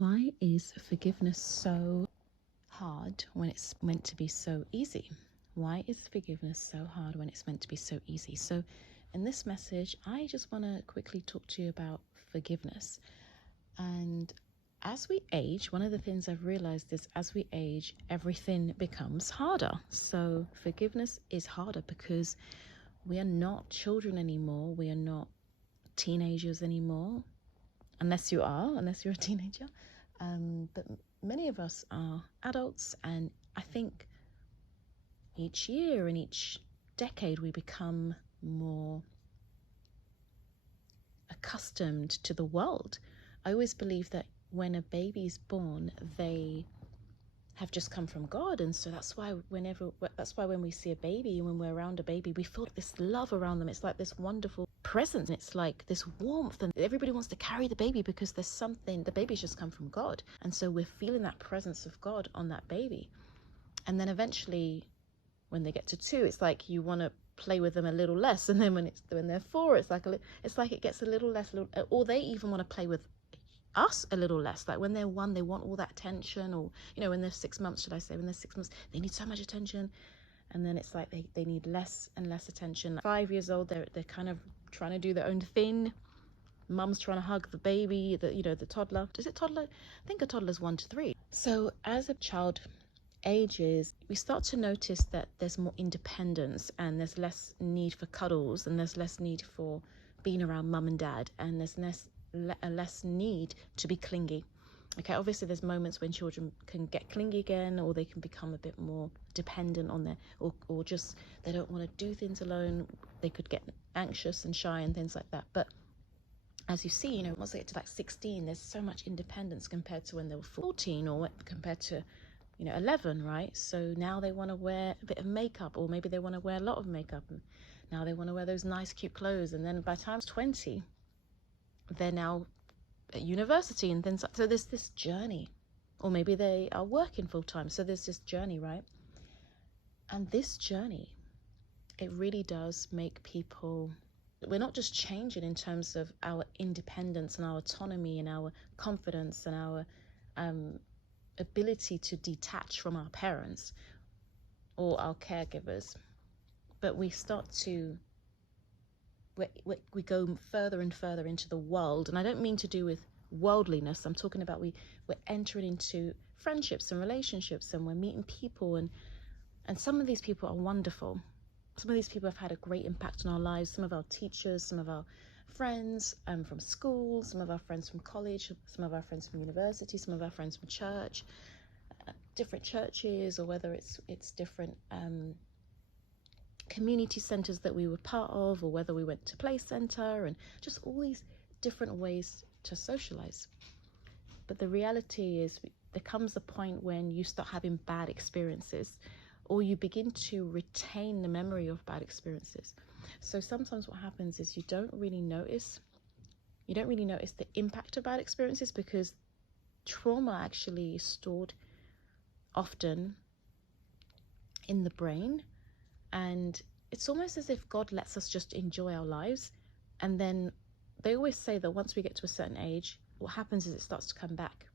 Why is forgiveness so hard when it's meant to be so easy? Why is forgiveness so hard when it's meant to be so easy? So, in this message, I just want to quickly talk to you about forgiveness. And as we age, one of the things I've realized is as we age, everything becomes harder. So, forgiveness is harder because we are not children anymore. We are not teenagers anymore, unless you're a teenager. But many of us are adults, and I think each year and each decade we become more accustomed to the world. I always believe that when a baby is born, they have just come from God, and so that's why when we see a baby and when we're around a baby, we feel this love around them. It's like this wonderful presence, and it's like this warmth, and everybody wants to carry the baby because there's something, the baby's just come from God, and so we're feeling that presence of God on that baby. And then eventually when they get to 2, it's like you want to play with them a little less, and then when they're 4, it's like it gets a little less, or they even want to play with us a little less. Like when they're 1, they want all that attention, or when they're 6 months, when they're 6 months, they need so much attention, and then it's like they need less and less attention. 5 years old, they're kind of trying to do their own thing. Mum's trying to hug the baby, the toddler. Is it toddler? I think a toddler's 1 to 3. So as a child ages, we start to notice that there's more independence, and there's less need for cuddles, and there's less need for being around mum and dad, and there's less need to be clingy. Okay, obviously there's moments when children can get clingy again, or they can become a bit more dependent on or just they don't want to do things alone. They could get anxious and shy and things like that. But as you see, once they get to like 16, there's so much independence compared to when they were 14, or compared to 11, right? So now they want to wear a bit of makeup, or maybe they want to wear a lot of makeup, and now they want to wear those nice cute clothes, and then by the time 20, they're now at university and things like. So there's this journey, or maybe they are working full time, so there's this journey, right? And this journey, it really does make people, we're not just changing in terms of our independence and our autonomy and our confidence and our ability to detach from our parents or our caregivers, but we start to we go further and further into the world. And I don't mean to do with worldliness. I'm talking about we're entering into friendships and relationships, and we're meeting people, and some of these people are wonderful. Some of these people have had a great impact on our lives. Some of our teachers, some of our friends from school, some of our friends from college, some of our friends from university, some of our friends from church, different churches, or whether it's different community centers that we were part of, or whether we went to play center, and just all these different ways to socialize. But the reality is there comes a point when you start having bad experiences, or you begin to retain the memory of bad experiences. So sometimes what happens is you don't really notice the impact of bad experiences, because trauma actually is stored often in the brain. And it's almost as if God lets us just enjoy our lives. And then they always say that once we get to a certain age, what happens is it starts to come back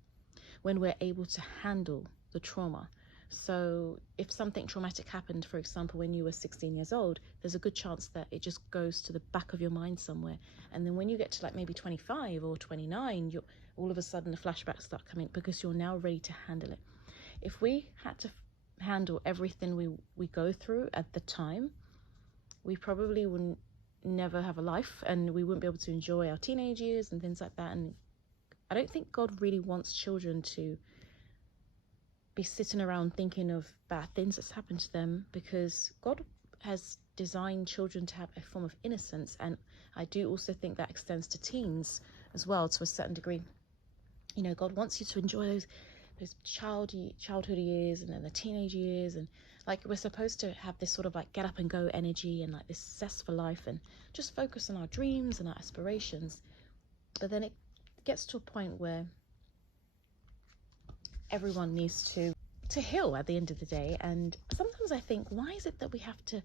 when we're able to handle the trauma. So if something traumatic happened, for example, when you were 16 years old, there's a good chance that it just goes to the back of your mind somewhere. And then when you get to like maybe 25 or 29, all of a sudden the flashbacks start coming, because you're now ready to handle it. If we had to handle everything we go through at the time, we probably wouldn't never have a life, and we wouldn't be able to enjoy our teenage years and things like that. And I don't think God really wants children to be sitting around thinking of bad things that's happened to them, because God has designed children to have a form of innocence. And I do also think that extends to teens as well, to a certain degree. God wants you to enjoy those childhood years, and then the teenage years, and like we're supposed to have this sort of like get up and go energy, and like this zest for life, and just focus on our dreams and our aspirations. But then it gets to a point where everyone needs to heal at the end of the day. And sometimes I think, why is it that we have to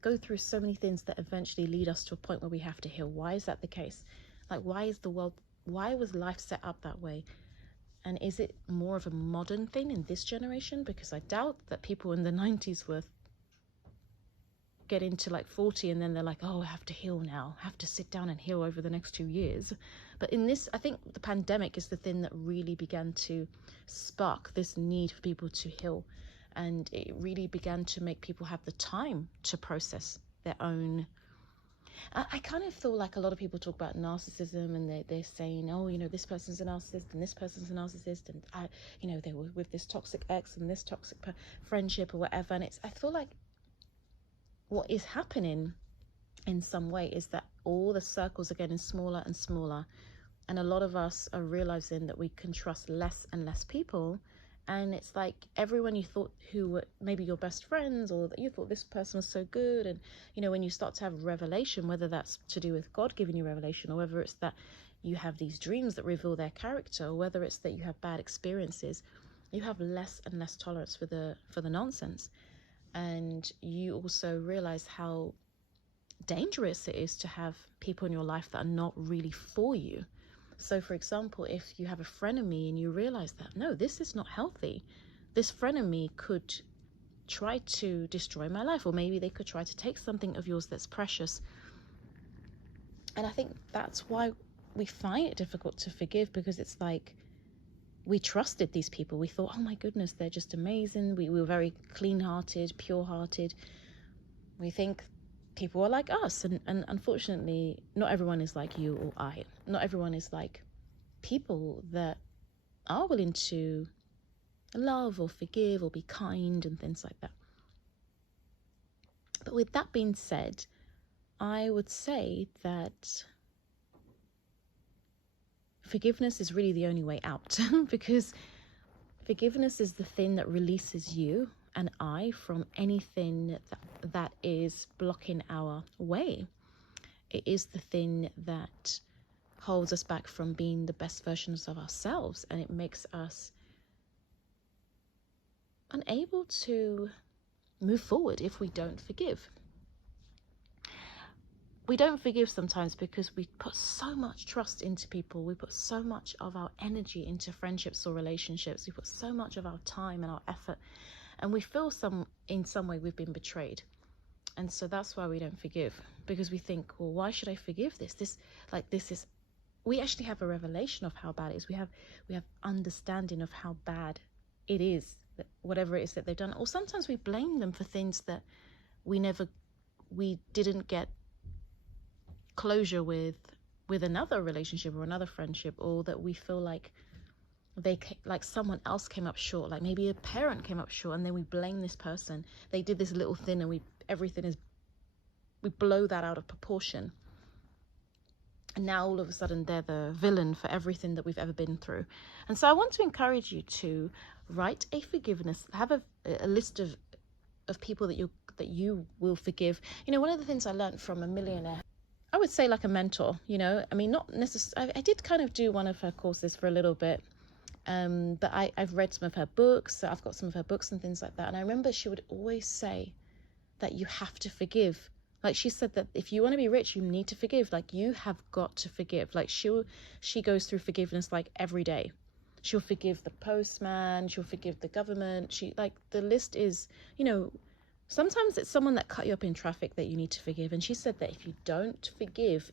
go through so many things that eventually lead us to a point where we have to heal? Why is that the case? Like, why was life set up that way? And is it more of a modern thing in this generation? Because I doubt that people in the 90s were getting to like 40 and then they're like, oh, I have to heal now, I have to sit down and heal over the next 2 years. But in this, I think the pandemic is the thing that really began to spark this need for people to heal. And it really began to make people have the time to process their own. I kind of feel like a lot of people talk about narcissism and they're saying, oh, you know, this person's a narcissist and this person's a narcissist. And, you know, they were with this toxic ex and this toxic friendship or whatever. And I feel like what is happening in some way is that all the circles are getting smaller and smaller. And a lot of us are realizing that we can trust less and less people. And it's like everyone you thought who were maybe your best friends, or that you thought this person was so good. And, you know, when you start to have revelation, whether that's to do with God giving you revelation, or whether it's that you have these dreams that reveal their character, or whether it's that you have bad experiences, you have less and less tolerance for the nonsense. And you also realize how dangerous it is to have people in your life that are not really for you. So, for example, if you have a frenemy and you realize that, no, this is not healthy. This frenemy could try to destroy my life, or maybe they could try to take something of yours that's precious. And I think that's why we find it difficult to forgive, because it's like we trusted these people. We thought, oh my goodness, they're just amazing. We were very clean-hearted, pure-hearted. We think people are like us, and unfortunately not everyone is like you or I. Not everyone is like people that are willing to love or forgive or be kind and things like that. But with that being said, I would say that forgiveness is really the only way out because forgiveness is the thing that releases you and I from anything that is blocking our way. It is the thing that holds us back from being the best versions of ourselves, and it makes us unable to move forward if we don't forgive. We don't forgive sometimes because we put so much trust into people. We put so much of our energy into friendships or relationships. We put so much of our time and our effort, and we feel in some way we've been betrayed. And so that's why we don't forgive, because we think, well, why should I forgive this? We actually have a revelation of how bad it is. We have understanding of how bad it is, that whatever it is that they've done. Or sometimes we blame them for things that we didn't get closure with another relationship or another friendship, or that we feel like someone else came up short, like maybe a parent came up short, and then we blame this person. They did this little thing, and we blow that out of proportion. And now all of a sudden they're the villain for everything that we've ever been through. And so I want to encourage you to write a forgiveness, have a list of people that you will forgive. You know, one of the things I learned from a millionaire, I would say like a mentor, you know, I mean, not necessarily, I did kind of do one of her courses for a little bit. But I've read some of her books, so I've got some of her books and things like that. And I remember she would always say that you have to forgive. Like she said that if you want to be rich, you need to forgive. Like you have got to forgive. Like she goes through forgiveness like every day. She'll forgive the postman. She'll forgive the government. The list is, you know, sometimes it's someone that cut you up in traffic that you need to forgive. And she said that if you don't forgive,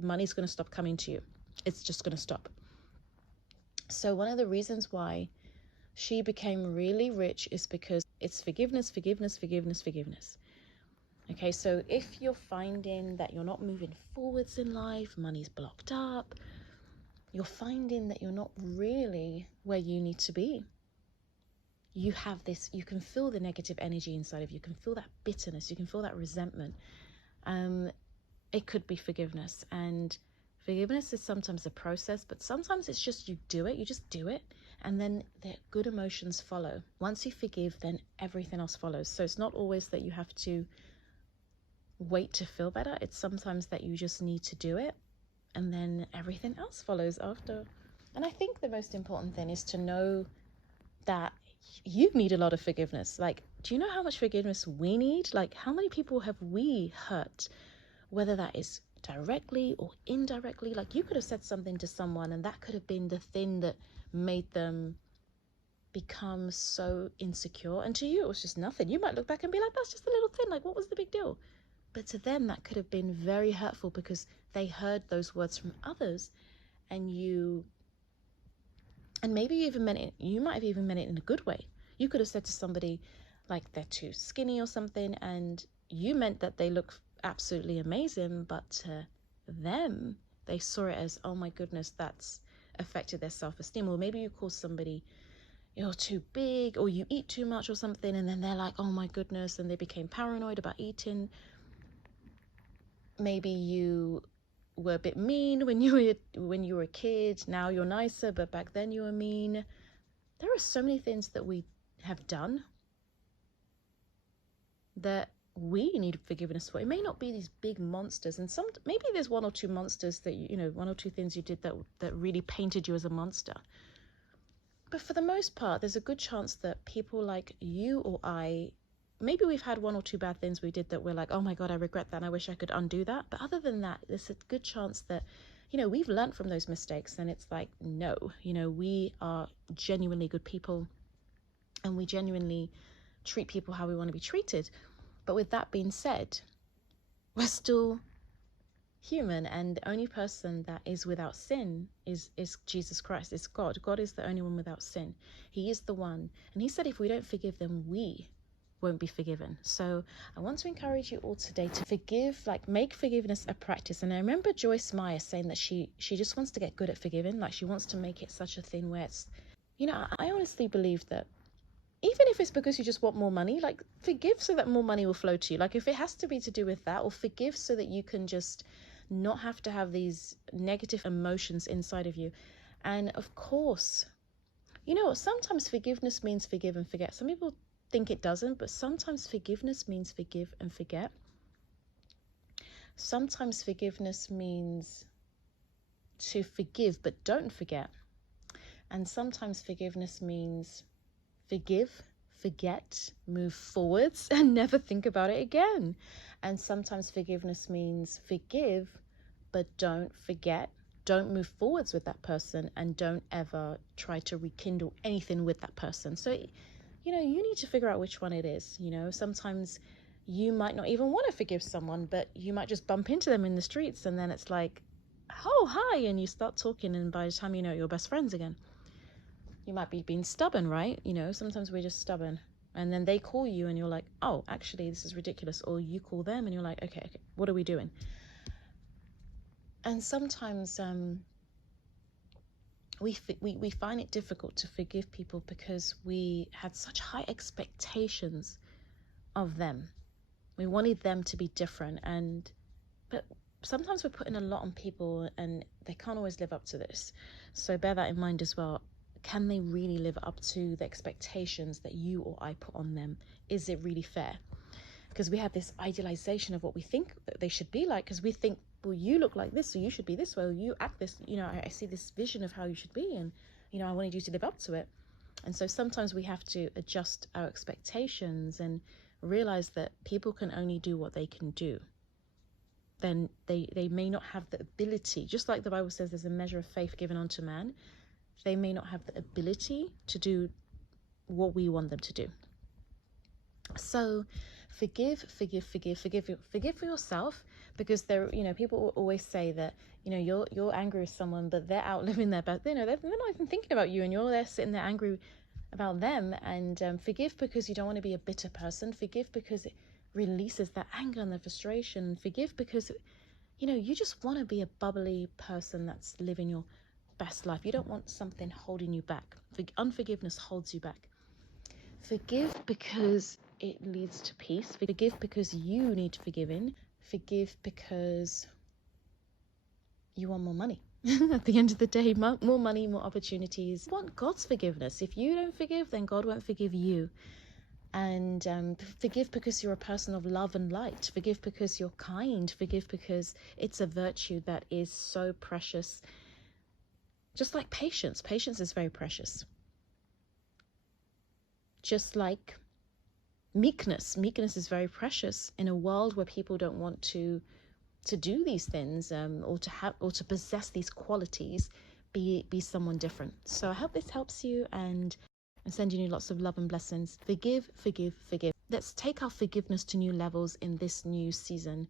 money's going to stop coming to you. It's just going to stop. So one of the reasons why she became really rich is because it's forgiveness, forgiveness, forgiveness, forgiveness. Okay, so if you're finding that you're not moving forwards in life, money's blocked up, you're finding that you're not really where you need to be. You can feel the negative energy inside of you. You can feel that bitterness. You can feel that resentment. It could be forgiveness. And forgiveness is sometimes a process, but sometimes it's just you just do it. And then the good emotions follow. Once you forgive, then everything else follows. So it's not always that you have to wait to feel better. It's sometimes that you just need to do it, and then everything else follows after. And I think the most important thing is to know that you need a lot of forgiveness. Like, do you know how much forgiveness we need? Like, how many people have we hurt, whether that is directly or indirectly? Like, you could have said something to someone and that could have been the thing that made them become so insecure. And to you, it was just nothing. You might look back and be like, that's just a little thing. Like, what was the big deal? But to them, that could have been very hurtful because they heard those words from others, and maybe you even meant it. You might have even meant it in a good way. You could have said to somebody like they're too skinny or something, and you meant that they look absolutely amazing, but to them, they saw it as, oh my goodness, that's affected their self-esteem. Or maybe you call somebody, you're too big, or you eat too much or something, and then they're like, oh my goodness, and they became paranoid about eating. Maybe you were a bit mean when you were a kid. Now you're nicer, but back then you were mean. There are so many things that we have done that we need forgiveness for. It may not be these big monsters, and maybe there's one or two monsters that one or two things you did that really painted you as a monster. But for the most part, there's a good chance that people like you or I, maybe we've had one or two bad things we did that we're like, oh my God, I regret that and I wish I could undo that. But other than that, there's a good chance that, we've learned from those mistakes, and it's like, no, we are genuinely good people, and we genuinely treat people how we want to be treated. But with that being said, we're still human, and the only person that is without sin is Jesus Christ, is God. God is the only one without sin. He is the one. And he said if we don't forgive them, we won't be forgiven. So I want to encourage you all today to forgive, make forgiveness a practice. And I remember Joyce Meyer saying that she just wants to get good at forgiving. She wants to make it such a thing where it's, I honestly believe that even if it's because you just want more money, forgive so that more money will flow to you. If it has to be to do with that, or forgive so that you can just not have to have these negative emotions inside of you. And of course, sometimes forgiveness means forgive and forget. Some people think it doesn't, but sometimes forgiveness means forgive and forget. Sometimes forgiveness means to forgive but don't forget. And sometimes forgiveness means forgive, forget, move forwards, and never think about it again. And sometimes forgiveness means forgive, but don't forget, don't move forwards with that person, and don't ever try to rekindle anything with that person. So, you need to figure out which one it is. Sometimes you might not even want to forgive someone, but you might just bump into them in the streets, and then it's like, oh, hi, and you start talking, and by the time you know, you're best friends again. You might be being stubborn, right? Sometimes we're just stubborn, and then they call you and you're like, oh, actually this is ridiculous. Or you call them and you're like, okay, what are we doing? And sometimes we find it difficult to forgive people because we had such high expectations of them. We wanted them to be different, but sometimes we're putting a lot on people and they can't always live up to this. So bear that in mind as well. Can they really live up to the expectations that you or I put on them? Is it really fair? Because we have this idealization of what we think that they should be like, because we think, well, you look like this, so you should be this way, or you act this, I see this vision of how you should be, and, I wanted you to live up to it. And so sometimes we have to adjust our expectations and realize that people can only do what they can do. Then they may not have the ability, just like the Bible says there's a measure of faith given unto man. They may not have the ability to do what we want them to do. So forgive for yourself, because people always say that, you're angry with someone, but they're out living their best, they're not even thinking about you, and you're there sitting there angry about them. And forgive because you don't want to be a bitter person. Forgive because it releases that anger and the frustration. Forgive because, you just want to be a bubbly person that's living your best life. You don't want something holding you back. Unforgiveness holds you back. Forgive because it leads to peace. Forgive because you need forgiving. Forgive because you want more money. At the end of the day, more money, more opportunities. You want God's forgiveness. If you don't forgive, then God won't forgive you. And forgive because you're a person of love and light. Forgive because you're kind. Forgive because it's a virtue that is so precious. Just like patience. Patience is very precious. Just like meekness. Meekness is very precious in a world where people don't want to do these things, or to possess these qualities. be someone different. So I hope this helps you, and I'm sending you lots of love and blessings. Forgive, forgive, forgive. Let's take our forgiveness to new levels in this new season.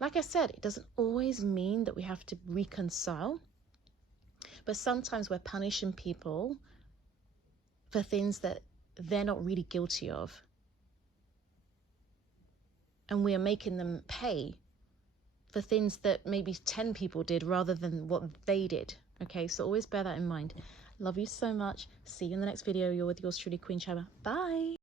Like I said, it doesn't always mean that we have to reconcile, but sometimes we're punishing people for things that they're not really guilty of. And we are making them pay for things that maybe 10 people did rather than what they did. Okay, so always bear that in mind. Love you so much. See you in the next video. You're with yours truly, Queen Shaba. Bye.